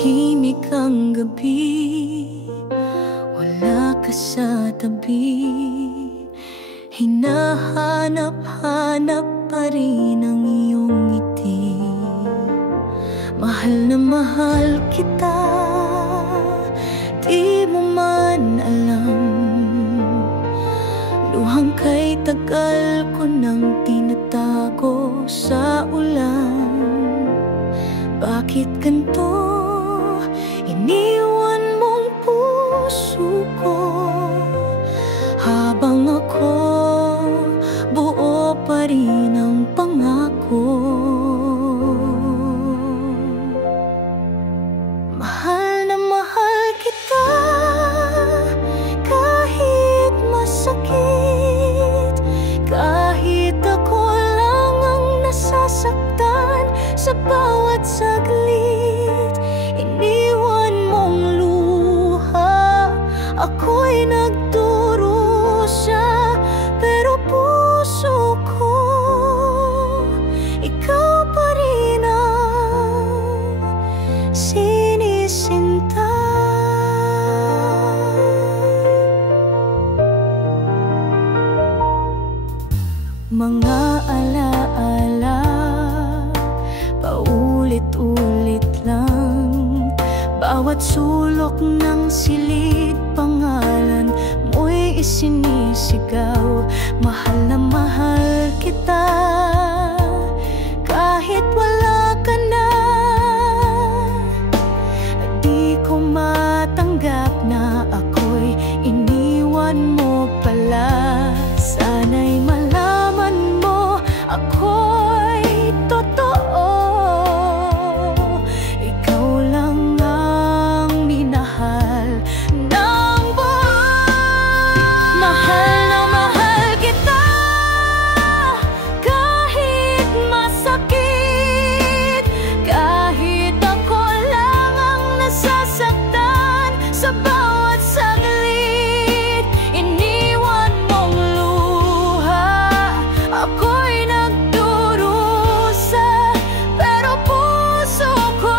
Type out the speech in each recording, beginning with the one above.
Tahimik ang gabi, wala ka sa tabi. Hinahanap-hanap pa rin ang iyong ngiti. Mahal na mahal kita, di mo man alam. Luhang kay tagal ko nang tinatago sa ulan. Bakit ganito iniwan mong puso ko, habang ako buo pa rin ang pangako. Mahal na mahal kita, kahit masakit, kahit ako lang ang nasasaktan sa bawat saglit. Iniwan mong luha, ako'y nagdurusa, pero puso ko, ikaw pa rin ang sinisinta. Mga alaala, paulit-ulit lang. Bawat sulok ng silid, pangalan mo'y isinisigaw. Mahal na mahal kita, kahit wala ka na. Di ko matanggap na ako'y iniwan mo pala. Sana'y malaman mo ako'y totoo. Ikaw lang ang minahal ng buo. Mahal na mahal kita, kahit masakit, kahit ako lang ang nasasaktan sa bawat saglit. Iniwan mong luha, ako'y nagdurusa, pero puso ko,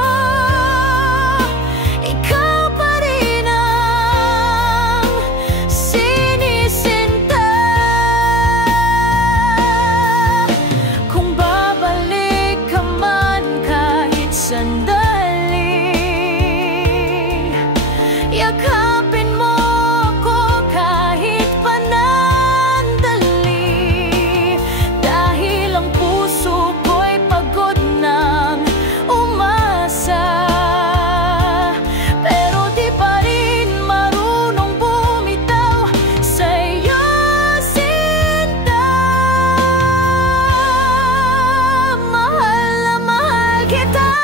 ikaw pa rin ang sinisinta. Kung babalik ka man kahit sandali, yakapin mo ako kahit panandali. Dahil ang puso ko'y pagod nang umasa, pero di pa rin marunong bumitaw sa'yo, sinta. Mahal na mahal kita,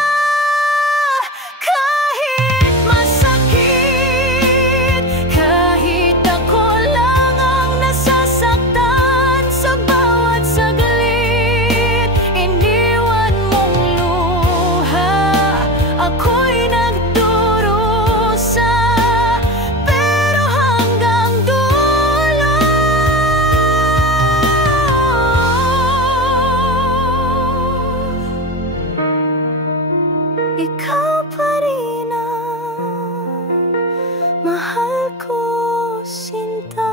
kahit masakit, kahit ako lang ang nasasaktan sa bawat saglit. Iniwan mong luha, ako'y nagdurusa, pero hanggang dulo, ikaw pa rin ang mahal ko, sinta.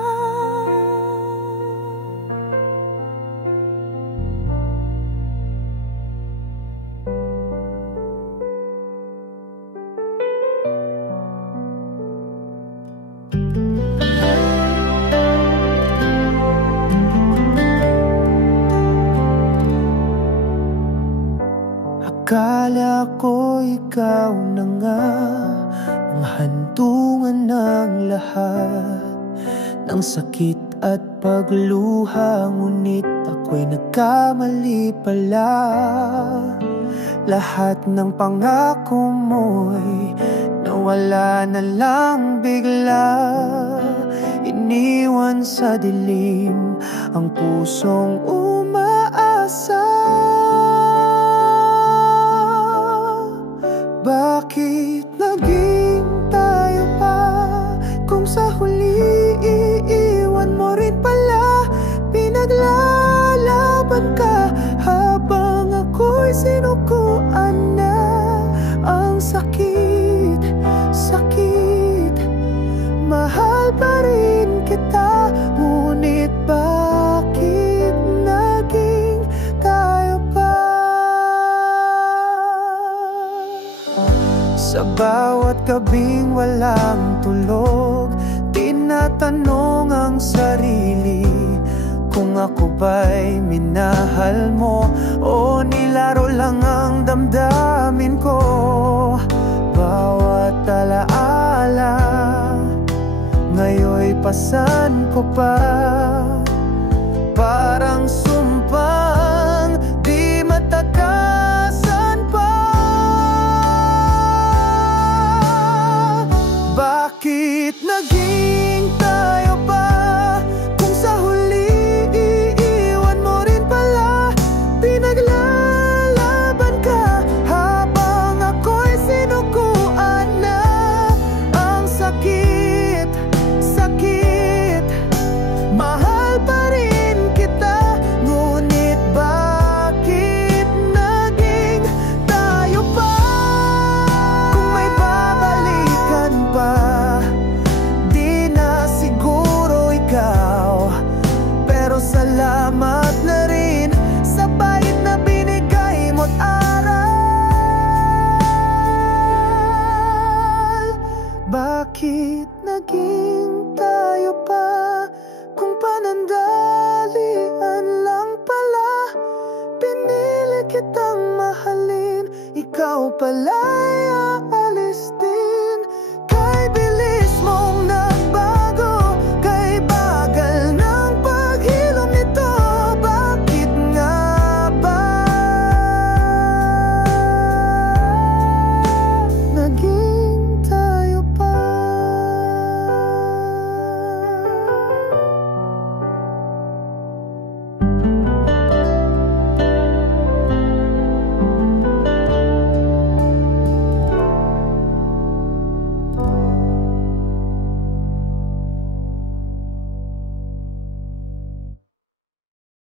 Akala ko ikaw na nga ang hantungan ng lahat ng sakit at pagluha, ngunit ako'y nagkamali pala. Lahat ng pangako mo'y nawala na lang bigla. Iniwan sa dilim ang pusong umaasa. Bakit naging tayo pa, kung sa huli iiwan mo rin pala? Pinaglalaban ka habang ako'y sinukuan na ang sakit. Sa bawat gabing walang tulog, tinatanong ang sarili kung ako ba'y minahal mo o nilaro lang ang damdamin ko. Bawat alaala ngayon'y pasan ko pa, parang sumpang di matakasan pa. Bakit naging tayo pa? Kung sa huli iiwan mo rin pala. Pinaglalaban ka habang ako'y sinukuan na. Ang sakit, sakit, mahal pa rin kita. Ngunit bakit naging tayo pa? Kung may babalikan pa, di na siguro ikaw. Pero salamat na rin sa bait na binigay mo't aral. Bakit naging tayo pa? Kung panandalian lang pala. Pinili kitang mahalin, ikaw pala'y aalis din.